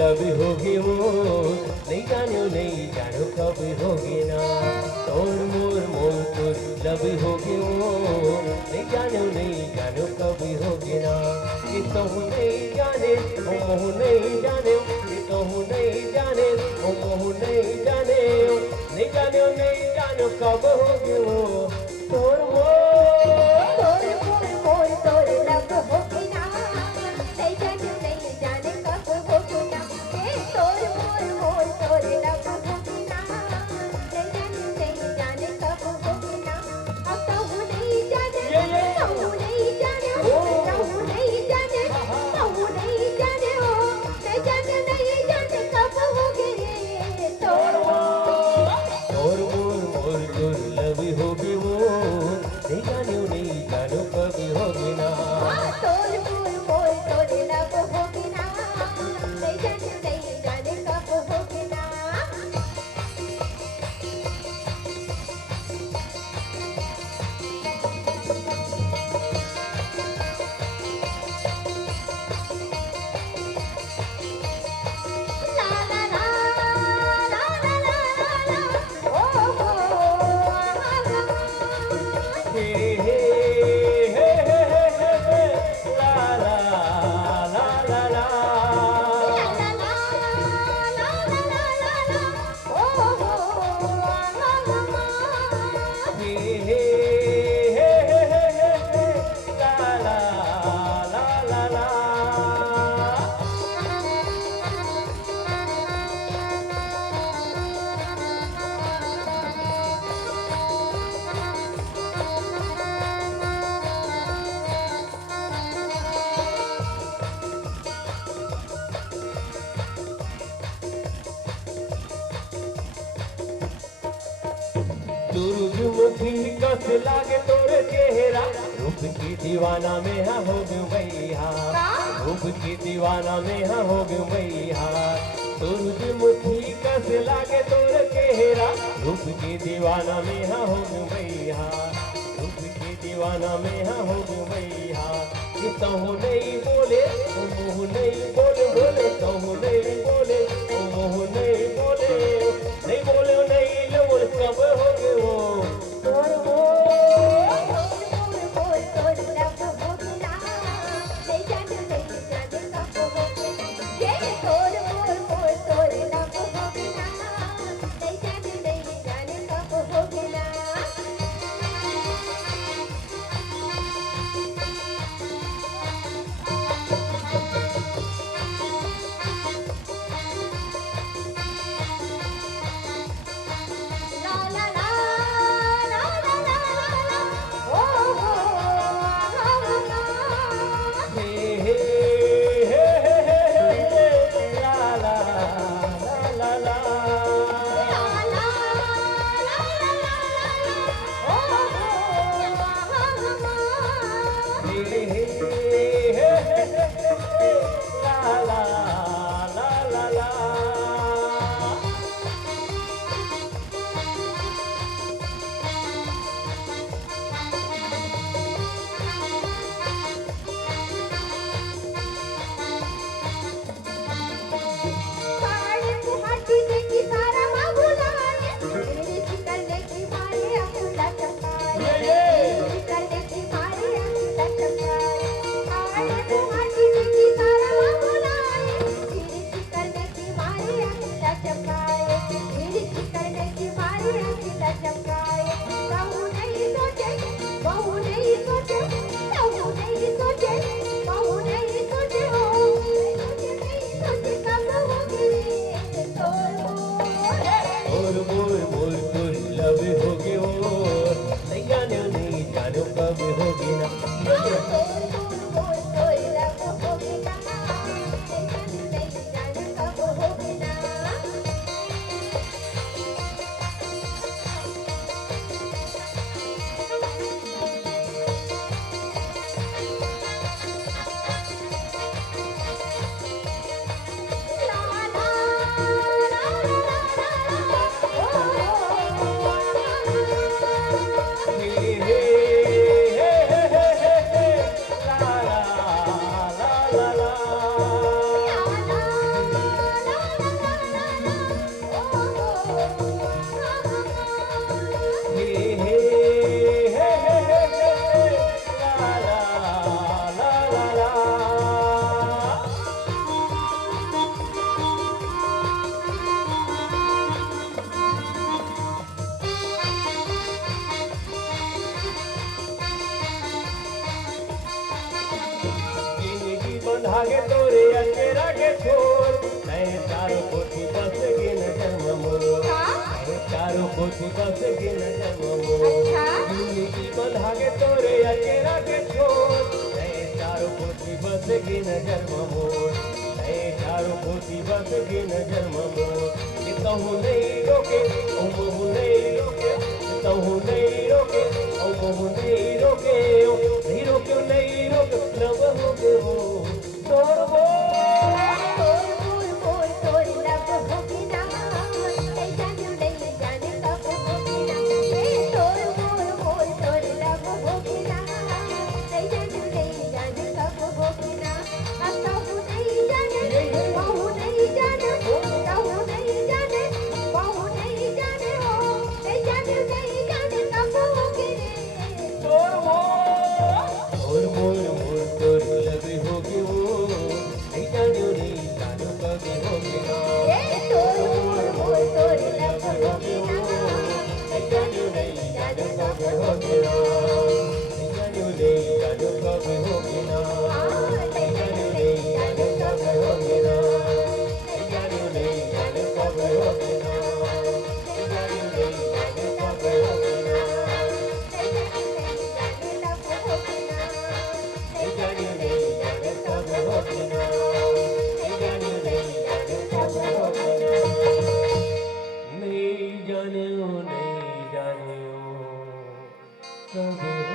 Love होगी वो, नहीं जानो कब होगी ना। तोर मोर मोर तोर लव होगी वो, नहीं जानो कब होगी ना। ये तो हूँ नहीं जाने ओ मोह नहीं जाने, ये तो हूँ नहीं जाने ओ मोह नहीं जाने, नहीं जानो कब होगी वो। तोर तोर मोर मोर तोर लव होगी ना, नहीं जाने कब होगी ना। ए तोर मोर मोर तोर लव होगी ना, नहीं जाने कब होगी ना। अब तो हूँ नहीं जाने, तो हूँ नहीं जाने, तो हूँ नहीं जाने, तो हूँ नहीं जाने हो, नहीं जाने कब होगी रे। तोर मोर मोर तोर लव होगी वो, नहीं जानो कब होगी ना। तोर मोर मोर तोर लव होगी ना, नहीं जाने कब होगी ना। ला ला ला ला ला ला ला, ओ हो हे हे हे हे हे हे, ला ला ला ला ला। हे हे हे हे हे हे हे, ला ला ला ला ला। सूरजमुखी कस लागे तोरे चेहरा, रूप की दीवाना में हाँ हो गई मैया, रूप की दीवाना में हाँ हो गई मैया। सूरजमुखी कस लागे तोरे चेहरा, रूप की दीवाना में हाँ हो गई मैया, रूप की दीवाना में हाँ हो गई मैया। ये तो नहीं बोले ओ मुँह नहीं बोले, बोले तो नहीं बोले ओ मुँह नहीं बोले, नहीं बोले नहीं लोल कब हो गए वो। तोर बंधागे तोरे अकेरा के छोर नए चारों कोठी बस गिन जन्म मोर नए चारों कोठी बस गिन जन्म मोर जिंदगी बंधागे तोरे अकेरा के छोर नए चारों कोठी बस गिन जन्म मोर नए चारों कोठी बस गिन जन्म मोर कि कहूँ नहीं रोके ओ बहु नहीं रोके कहूँ नहीं रोके ओ बहु नहीं रोके ओ नहीं रोके नहीं रोके लब हो गयो तोर वो नहीं जाने कब